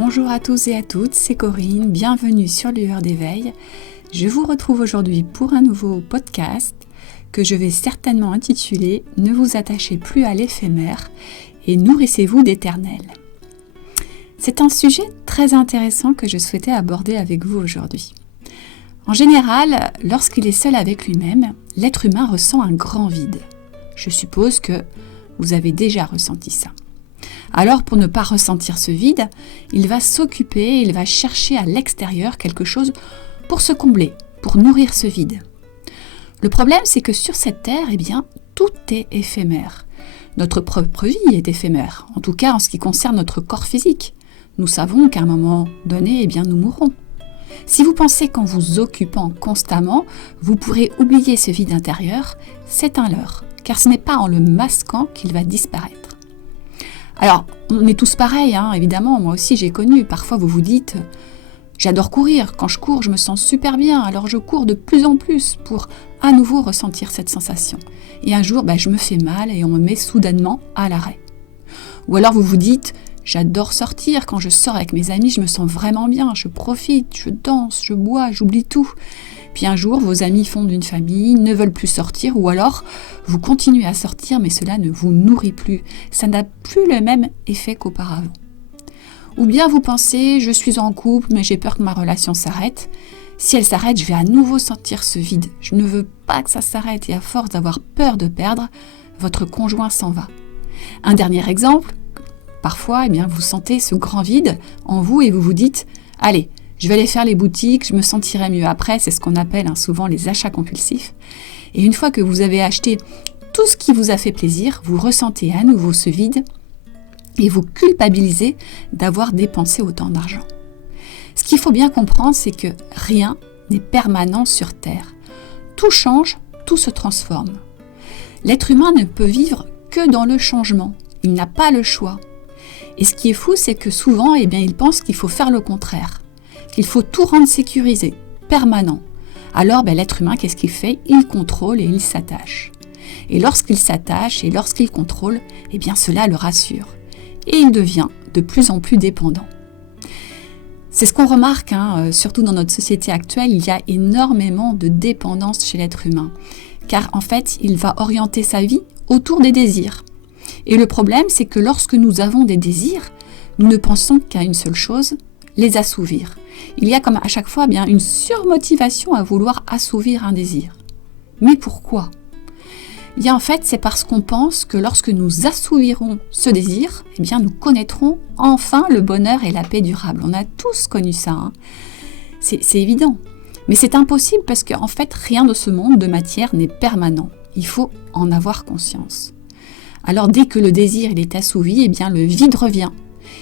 Bonjour à tous et à toutes, c'est Corinne, bienvenue sur Lueur d'éveil. Je vous retrouve aujourd'hui pour un nouveau podcast que je vais certainement intituler « Ne vous attachez plus à l'éphémère et nourrissez-vous d'éternel ». C'est un sujet très intéressant que je souhaitais aborder avec vous aujourd'hui. En général, lorsqu'il est seul avec lui-même, l'être humain ressent un grand vide. Je suppose que vous avez déjà ressenti ça. Alors, pour ne pas ressentir ce vide, il va s'occuper, il va chercher à l'extérieur quelque chose pour se combler, pour nourrir ce vide. Le problème, c'est que sur cette terre, tout est éphémère. Notre propre vie est éphémère, en tout cas en ce qui concerne notre corps physique. Nous savons qu'à un moment donné, nous mourrons. Si vous pensez qu'en vous occupant constamment, vous pourrez oublier ce vide intérieur, c'est un leurre, car ce n'est pas en le masquant qu'il va disparaître. Alors, on est tous pareils, évidemment, moi aussi j'ai connu. Parfois vous vous dites, j'adore courir, quand je cours je me sens super bien, alors je cours de plus en plus pour à nouveau ressentir cette sensation. Et un jour, je me fais mal et on me met soudainement à l'arrêt. Ou alors vous vous dites, j'adore sortir, quand je sors avec mes amis je me sens vraiment bien, je profite, je danse, je bois, j'oublie tout. Puis un jour, vos amis fondent une famille, ne veulent plus sortir, ou alors vous continuez à sortir, mais cela ne vous nourrit plus. Ça n'a plus le même effet qu'auparavant. Ou bien vous pensez, je suis en couple, mais j'ai peur que ma relation s'arrête. Si elle s'arrête, je vais à nouveau sentir ce vide. Je ne veux pas que ça s'arrête, et à force d'avoir peur de perdre, votre conjoint s'en va. Un dernier exemple, parfois, vous sentez ce grand vide en vous et vous vous dites, allez, je vais aller faire les boutiques, je me sentirai mieux après, c'est ce qu'on appelle souvent les achats compulsifs. Et une fois que vous avez acheté tout ce qui vous a fait plaisir, vous ressentez à nouveau ce vide et vous culpabilisez d'avoir dépensé autant d'argent. Ce qu'il faut bien comprendre, c'est que rien n'est permanent sur Terre. Tout change, tout se transforme. L'être humain ne peut vivre que dans le changement. Il n'a pas le choix. Et ce qui est fou, c'est que souvent, il pense qu'il faut faire le contraire. Il faut tout rendre sécurisé, permanent. Alors l'être humain, qu'est-ce qu'il fait ? Il contrôle et il s'attache. Et lorsqu'il s'attache et lorsqu'il contrôle, cela le rassure. Et il devient de plus en plus dépendant. C'est ce qu'on remarque, surtout dans notre société actuelle, il y a énormément de dépendance chez l'être humain. Car en fait, il va orienter sa vie autour des désirs. Et le problème, c'est que lorsque nous avons des désirs, nous ne pensons qu'à une seule chose, les assouvir. Il y a comme à chaque fois une surmotivation à vouloir assouvir un désir. Mais pourquoi ? En fait, c'est parce qu'on pense que lorsque nous assouvirons ce désir, nous connaîtrons enfin le bonheur et la paix durable. On a tous connu ça. C'est évident. Mais c'est impossible parce qu'en fait, rien de ce monde de matière n'est permanent. Il faut en avoir conscience. Alors dès que le désir il est assouvi, le vide revient.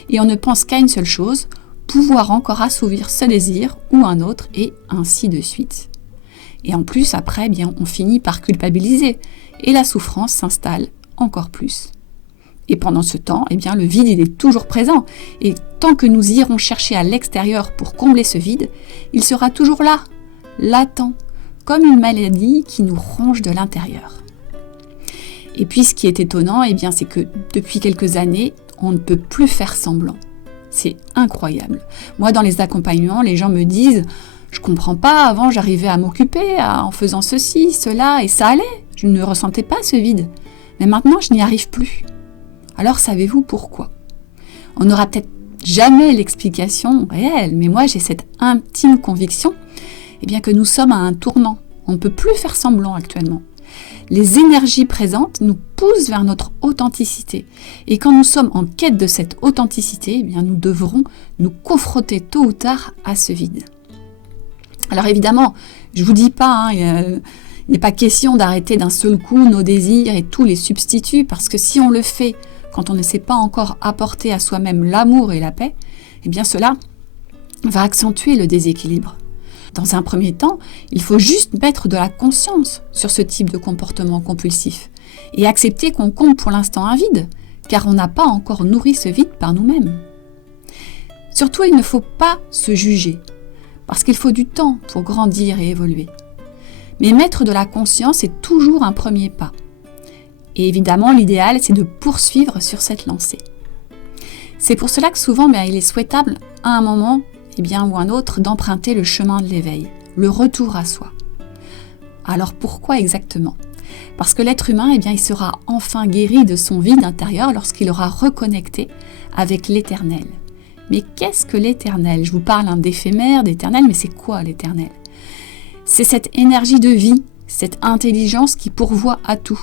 Et on ne pense qu'à une seule chose, pouvoir encore assouvir ce désir ou un autre et ainsi de suite. Et en plus, après, on finit par culpabiliser et la souffrance s'installe encore plus. Et pendant ce temps, le vide il est toujours présent et tant que nous irons chercher à l'extérieur pour combler ce vide, il sera toujours là, latent, comme une maladie qui nous ronge de l'intérieur. Et puis ce qui est étonnant, c'est que depuis quelques années, on ne peut plus faire semblant. C'est incroyable. Moi, dans les accompagnements, les gens me disent « Je comprends pas, avant j'arrivais à m'occuper en faisant ceci, cela, et ça allait. Je ne ressentais pas ce vide. Mais maintenant, je n'y arrive plus. » Alors, savez-vous pourquoi ? On n'aura peut-être jamais l'explication réelle, mais moi, j'ai cette intime conviction que nous sommes à un tournant. On ne peut plus faire semblant actuellement. Les énergies présentes nous poussent vers notre authenticité. Et quand nous sommes en quête de cette authenticité, nous devrons nous confronter tôt ou tard à ce vide. Alors évidemment, je ne vous dis pas, il n'est pas question d'arrêter d'un seul coup nos désirs et tous les substituts, parce que si on le fait quand on ne sait pas encore apporter à soi-même l'amour et la paix, cela va accentuer le déséquilibre. Dans un premier temps, il faut juste mettre de la conscience sur ce type de comportement compulsif et accepter qu'on compte pour l'instant un vide, car on n'a pas encore nourri ce vide par nous-mêmes. Surtout, il ne faut pas se juger, parce qu'il faut du temps pour grandir et évoluer. Mais mettre de la conscience est toujours un premier pas. Et évidemment, l'idéal, c'est de poursuivre sur cette lancée. C'est pour cela que souvent, il est souhaitable, à un moment ou un autre, d'emprunter le chemin de l'éveil, le retour à soi. Alors pourquoi exactement ? Parce que l'être humain, il sera enfin guéri de son vide intérieur lorsqu'il aura reconnecté avec l'éternel. Mais qu'est-ce que l'éternel ? Je vous parle d'éphémère, d'éternel, mais c'est quoi l'éternel ? C'est cette énergie de vie, cette intelligence qui pourvoit à tout.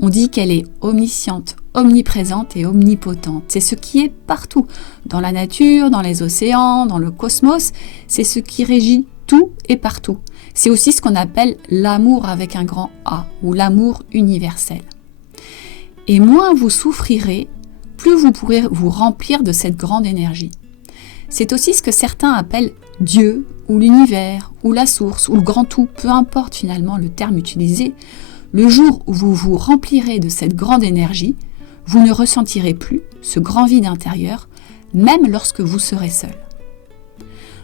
On dit qu'elle est omnisciente, omniprésente et omnipotente. C'est ce qui est partout, dans la nature, dans les océans, dans le cosmos. C'est ce qui régit tout et partout. C'est aussi ce qu'on appelle l'amour avec un grand A, ou l'amour universel. Et moins vous souffrirez, plus vous pourrez vous remplir de cette grande énergie. C'est aussi ce que certains appellent Dieu, ou l'univers, ou la source, ou le grand tout, peu importe finalement le terme utilisé. Le jour où vous vous remplirez de cette grande énergie, vous ne ressentirez plus ce grand vide intérieur, même lorsque vous serez seul.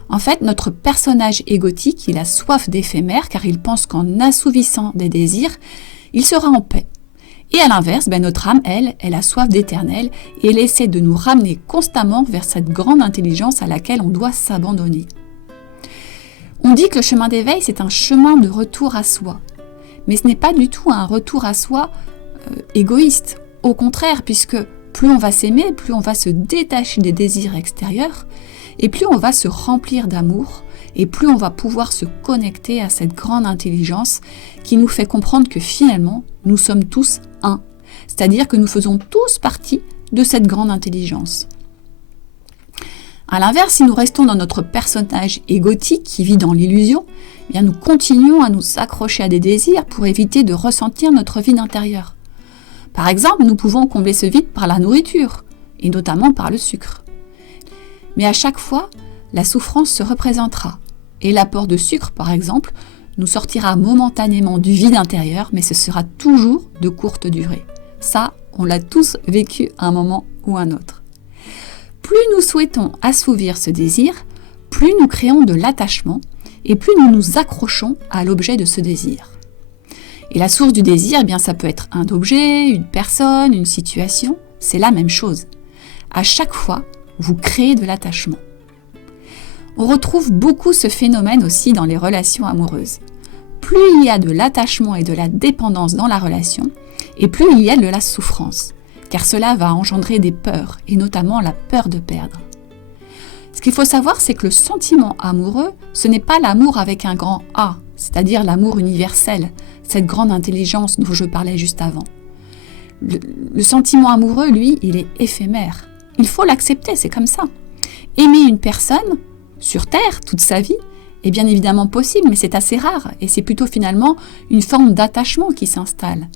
En fait, notre personnage égotique, il a soif d'éphémère car il pense qu'en assouvissant des désirs, il sera en paix. Et à l'inverse, notre âme, elle a soif d'éternel et elle essaie de nous ramener constamment vers cette grande intelligence à laquelle on doit s'abandonner. On dit que le chemin d'éveil, c'est un chemin de retour à soi. Mais ce n'est pas du tout un retour à soi égoïste. Au contraire, puisque plus on va s'aimer, plus on va se détacher des désirs extérieurs, et plus on va se remplir d'amour, et plus on va pouvoir se connecter à cette grande intelligence qui nous fait comprendre que finalement, nous sommes tous un. C'est-à-dire que nous faisons tous partie de cette grande intelligence. À l'inverse, si nous restons dans notre personnage égotique qui vit dans l'illusion, nous continuons à nous accrocher à des désirs pour éviter de ressentir notre vide intérieur. Par exemple, nous pouvons combler ce vide par la nourriture, et notamment par le sucre. Mais à chaque fois, la souffrance se représentera, et l'apport de sucre, par exemple, nous sortira momentanément du vide intérieur, mais ce sera toujours de courte durée. Ça, on l'a tous vécu à un moment ou un autre. Plus nous souhaitons assouvir ce désir, plus nous créons de l'attachement et plus nous nous accrochons à l'objet de ce désir. Et la source du désir, ça peut être un objet, une personne, une situation, c'est la même chose. À chaque fois, vous créez de l'attachement. On retrouve beaucoup ce phénomène aussi dans les relations amoureuses. Plus il y a de l'attachement et de la dépendance dans la relation, et plus il y a de la souffrance, car cela va engendrer des peurs, et notamment la peur de perdre. Ce qu'il faut savoir, c'est que le sentiment amoureux, ce n'est pas l'amour avec un grand A, c'est-à-dire l'amour universel, cette grande intelligence dont je parlais juste avant. Le sentiment amoureux, lui, il est éphémère. Il faut l'accepter, c'est comme ça. Aimer une personne, sur Terre, toute sa vie, est bien évidemment possible, mais c'est assez rare, et c'est plutôt finalement une forme d'attachement qui s'installe.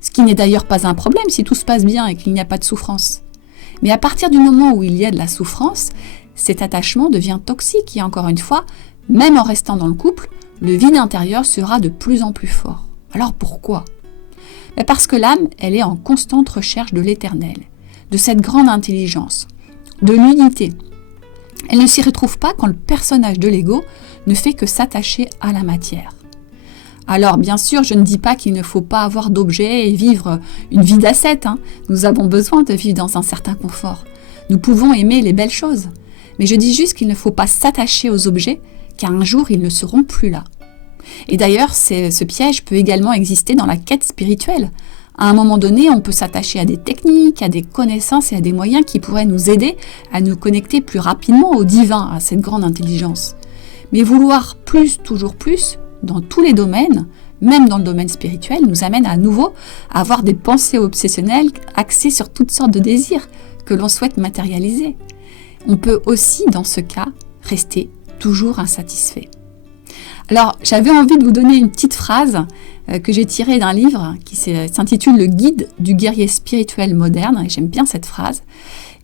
Ce qui n'est d'ailleurs pas un problème si tout se passe bien et qu'il n'y a pas de souffrance. Mais à partir du moment où il y a de la souffrance, cet attachement devient toxique et encore une fois, même en restant dans le couple, le vide intérieur sera de plus en plus fort. Alors pourquoi ? Parce que l'âme, elle est en constante recherche de l'éternel, de cette grande intelligence, de l'unité. Elle ne s'y retrouve pas quand le personnage de l'ego ne fait que s'attacher à la matière. Alors bien sûr, je ne dis pas qu'il ne faut pas avoir d'objets et vivre une vie d'ascète. Nous avons besoin de vivre dans un certain confort. Nous pouvons aimer les belles choses. Mais je dis juste qu'il ne faut pas s'attacher aux objets, car un jour ils ne seront plus là. Et d'ailleurs, ce piège peut également exister dans la quête spirituelle. À un moment donné, on peut s'attacher à des techniques, à des connaissances et à des moyens qui pourraient nous aider à nous connecter plus rapidement au divin, à cette grande intelligence. Mais vouloir plus, toujours plus, dans tous les domaines, même dans le domaine spirituel, nous amène à nouveau à avoir des pensées obsessionnelles axées sur toutes sortes de désirs que l'on souhaite matérialiser. On peut aussi, dans ce cas, rester toujours insatisfait. Alors, j'avais envie de vous donner une petite phrase que j'ai tirée d'un livre qui s'intitule « Le guide du guerrier spirituel moderne ». Et j'aime bien cette phrase.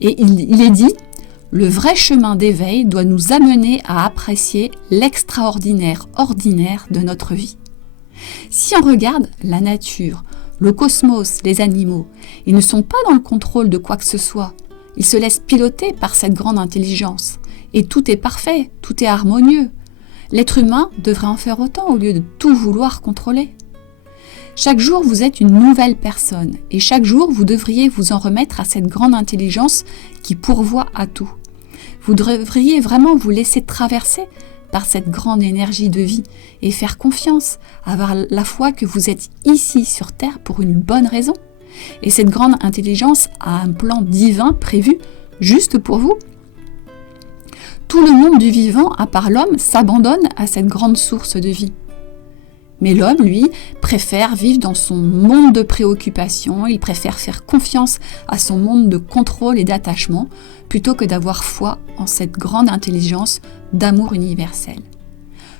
Et il est dit « Le vrai chemin d'éveil doit nous amener à apprécier l'extraordinaire ordinaire de notre vie. » Si on regarde la nature, le cosmos, les animaux, ils ne sont pas dans le contrôle de quoi que ce soit. Ils se laissent piloter par cette grande intelligence. Et tout est parfait, tout est harmonieux. L'être humain devrait en faire autant au lieu de tout vouloir contrôler. Chaque jour, vous êtes une nouvelle personne et chaque jour, vous devriez vous en remettre à cette grande intelligence qui pourvoit à tout. Vous devriez vraiment vous laisser traverser par cette grande énergie de vie et faire confiance, avoir la foi que vous êtes ici sur Terre pour une bonne raison. Et cette grande intelligence a un plan divin prévu juste pour vous. Tout le monde du vivant, à part l'homme, s'abandonne à cette grande source de vie. Mais l'homme, lui, préfère vivre dans son monde de préoccupation, il préfère faire confiance à son monde de contrôle et d'attachement, plutôt que d'avoir foi en cette grande intelligence d'amour universel.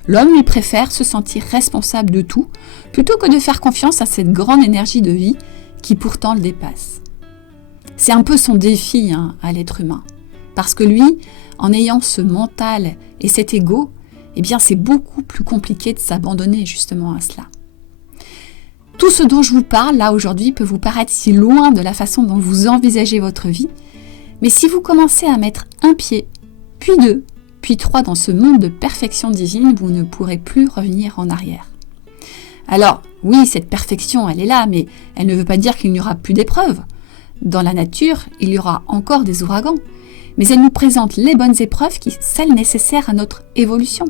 L'homme, lui, préfère se sentir responsable de tout, plutôt que de faire confiance à cette grande énergie de vie qui pourtant le dépasse. C'est un peu son défi à l'être humain, parce que lui, en ayant ce mental et cet ego, eh bien c'est beaucoup plus compliqué de s'abandonner justement à cela. Tout ce dont je vous parle là aujourd'hui peut vous paraître si loin de la façon dont vous envisagez votre vie, mais si vous commencez à mettre un pied, puis deux, puis trois dans ce monde de perfection divine, vous ne pourrez plus revenir en arrière. Alors oui, cette perfection, elle est là, mais elle ne veut pas dire qu'il n'y aura plus d'épreuves. Dans la nature, il y aura encore des ouragans, mais elle nous présente les bonnes épreuves, celles nécessaires à notre évolution.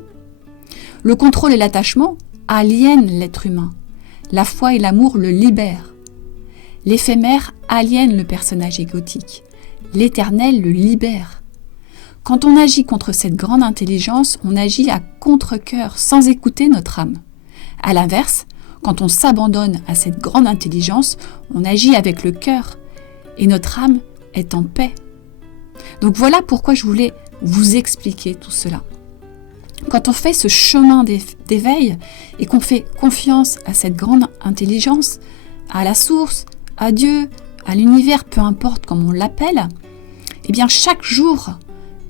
Le contrôle et l'attachement aliènent l'être humain. La foi et l'amour le libèrent. L'éphémère aliène le personnage égotique. L'éternel le libère. Quand on agit contre cette grande intelligence, on agit à contre-cœur, sans écouter notre âme. À l'inverse, quand on s'abandonne à cette grande intelligence, on agit avec le cœur et notre âme est en paix. Donc voilà pourquoi je voulais vous expliquer tout cela. Quand on fait ce chemin d'éveil et qu'on fait confiance à cette grande intelligence, à la source, à Dieu, à l'univers, peu importe comment on l'appelle, eh bien chaque jour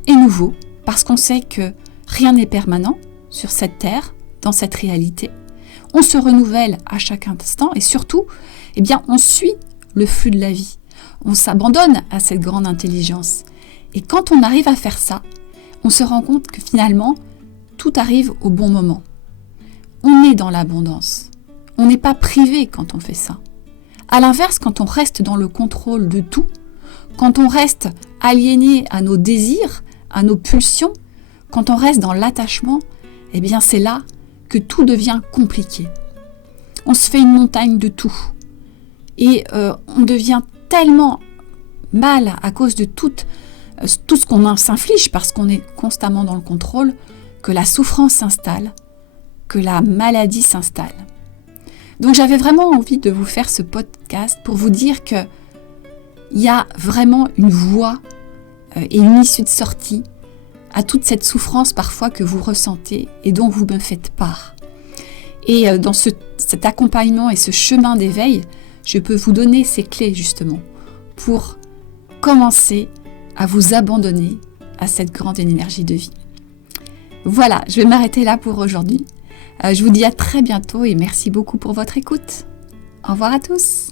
est nouveau parce qu'on sait que rien n'est permanent sur cette terre, dans cette réalité. On se renouvelle à chaque instant et surtout, eh bien on suit le flux de la vie. On s'abandonne à cette grande intelligence. Et quand on arrive à faire ça, on se rend compte que finalement, tout arrive au bon moment. On est dans l'abondance. On n'est pas privé quand on fait ça. À l'inverse, quand on reste dans le contrôle de tout, quand on reste aliéné à nos désirs, à nos pulsions, quand on reste dans l'attachement, eh bien c'est là que tout devient compliqué. On se fait une montagne de tout. Et on devient tellement mal à cause de tout ce qu'on s'inflige parce qu'on est constamment dans le contrôle, que la souffrance s'installe, que la maladie s'installe. Donc j'avais vraiment envie de vous faire ce podcast pour vous dire qu'il y a vraiment une voie et une issue de sortie à toute cette souffrance parfois que vous ressentez et dont vous me faites part. Et dans cet accompagnement et ce chemin d'éveil, je peux vous donner ces clés justement pour commencer à vous abandonner à cette grande énergie de vie. Voilà, je vais m'arrêter là pour aujourd'hui. Je vous dis à très bientôt et merci beaucoup pour votre écoute. Au revoir à tous.